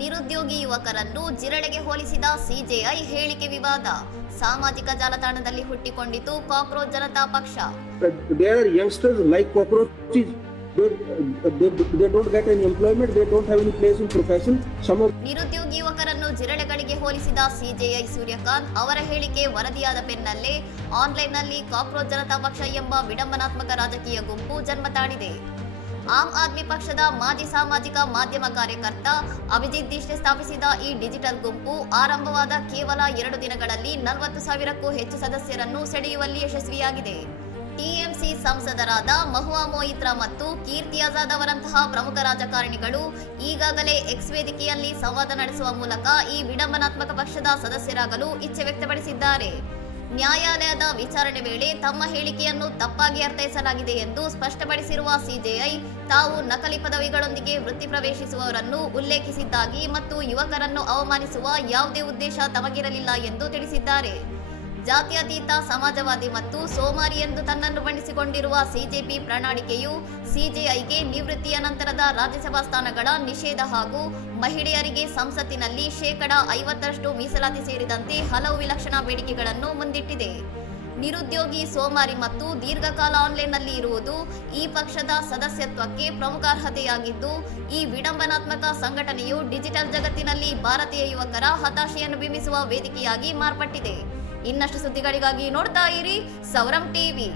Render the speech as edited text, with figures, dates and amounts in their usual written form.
ನಿರುದ್ಯೋಗಿ ಯುವಕರನ್ನು ಜಿರಳೆಗೆ ಹೋಲಿಸಿದ ಸಿಜೆಐ ಹೇಳಿಕೆ ವಿವಾದ. ಸಾಮಾಜಿಕ ಜಾಲತಾಣದಲ್ಲಿ ಹುಟ್ಟಿಕೊಂಡಿತು ಕಾಕ್ರೋಚ್ ಜನತಾ ಪಕ್ಷ. There are youngsters like cockroaches. They don't get any employment. They don't have any place in profession. ನಿರುದ್ಯೋಗಿ ಯುವಕರನ್ನು ಜಿರಳೆಗಳಿಗೆ ಹೋಲಿಸಿದ ಸಿಜೆಐ ಸೂರ್ಯಕಾಂತ್ ಅವರ ಹೇಳಿಕೆ ವರದಿಯಾದ ಬೆನ್ನಲ್ಲೇ ಆನ್ಲೈನ್ನಲ್ಲಿ ಕಾಕ್ರೋಚ್ ಜನತಾ ಪಕ್ಷ ಎಂಬ ವಿಡಂಬನಾತ್ಮಕ ರಾಜಕೀಯ ಗುಂಪು ಜನ್ಮ ತಾಳಿದೆ. ಆಮ್ ಆದ್ಮಿ ಪಕ್ಷದ ಮಾಜಿ ಸಾಮಾಜಿಕ ಮಾಧ್ಯಮ ಕಾರ್ಯಕರ್ತ ಅಭಿಜಿತ್ ದಿಶ್ನೆ ಸ್ಥಾಪಿಸಿದ ಈ ಡಿಜಿಟಲ್ ಗುಂಪು ಆರಂಭವಾದ ಕೇವಲ 2 ದಿನಗಳಲ್ಲಿ 40,000ಕ್ಕೂ ಹೆಚ್ಚು ಸದಸ್ಯರನ್ನು ಸೆಳೆಯುವಲ್ಲಿ ಯಶಸ್ವಿಯಾಗಿದೆ. ಟಿಎಂಸಿ ಸಂಸದರಾದ ಮಹುವಾ ಮೊಯಿತ್ರಾ ಮತ್ತು ಕೀರ್ತಿ ಆಜಾದ್ ಅವರಂತಹ ಪ್ರಮುಖ ರಾಜಕಾರಣಿಗಳು ಈಗಾಗಲೇ ಎಕ್ಸ್ ವೇದಿಕೆಯಲ್ಲಿ ಸಂವಾದ ನಡೆಸುವ ಮೂಲಕ ಈ ವಿಡಂಬನಾತ್ಮಕ ಪಕ್ಷದ ಸದಸ್ಯರಾಗಲು ಇಚ್ಛೆ ವ್ಯಕ್ತಪಡಿಸಿದ್ದಾರೆ. ನ್ಯಾಯಾಲಯದ ವಿಚಾರಣೆ ವೇಳೆ ತಮ್ಮ ಹೇಳಿಕೆಯನ್ನು ತಪ್ಪಾಗಿ ಅರ್ಥೈಸಲಾಗಿದೆ ಎಂದು ಸ್ಪಷ್ಟಪಡಿಸಿರುವ ಸಿಜೆಐ ತಾವು ನಕಲಿ ಪದವಿಗಳೊಂದಿಗೆ ವೃತ್ತಿ ಪ್ರವೇಶಿಸುವವರನ್ನು ಉಲ್ಲೇಖಿಸಿದ್ದಾಗಿ ಮತ್ತು ಯುವಕರನ್ನು ಅವಮಾನಿಸುವ ಯಾವುದೇ ಉದ್ದೇಶ ತಮಗಿರಲಿಲ್ಲ ಎಂದು ತಿಳಿಸಿದ್ದಾರೆ. ಜಾತ್ಯತೀತ ಸಮಾಜವಾದಿ ಮತ್ತು ಸೋಮಾರಿ ಎಂದು ತನ್ನನ್ನು ಬಣ್ಣಿಸಿಕೊಂಡಿರುವ ಸಿಜೆಪಿ ಪ್ರಣಾಳಿಕೆಯು ಸಿಜೆಐಗೆ ನಿವೃತ್ತಿಯ ನಂತರದ ರಾಜ್ಯಸಭಾ ಸ್ಥಾನಗಳ ನಿಷೇಧ ಹಾಗೂ ಮಹಿಳೆಯರಿಗೆ ಸಂಸತ್ತಿನಲ್ಲಿ 50% ಮೀಸಲಾತಿ ಸೇರಿದಂತೆ ಹಲವು ವಿಲಕ್ಷಣ ಬೇಡಿಕೆಗಳನ್ನು ಮುಂದಿಟ್ಟಿದೆ. ನಿರುದ್ಯೋಗಿ, ಸೋಮಾರಿ ಮತ್ತು ದೀರ್ಘಕಾಲ ಆನ್ಲೈನ್ನಲ್ಲಿ ಇರುವುದು ಈ ಪಕ್ಷದ ಸದಸ್ಯತ್ವಕ್ಕೆ ಪ್ರಮುಖ ಅರ್ಹತೆಯಾಗಿದ್ದು, ಈ ವಿಡಂಬನಾತ್ಮಕ ಸಂಘಟನೆಯು ಡಿಜಿಟಲ್ ಜಗತ್ತಿನಲ್ಲಿ ಭಾರತೀಯ ಯುವಕರ ಹತಾಶೆಯನ್ನು ಬಿಂಬಿಸುವ ವೇದಿಕೆಯಾಗಿ ಮಾರ್ಪಟ್ಟಿದೆ. ಇನ್ನಷ್ಟು ಸುದ್ದಿಗಳಿಗಾಗಿ ನೋಡ್ತಾ ಇರಿ ಸೌರಂ ಟಿವಿ.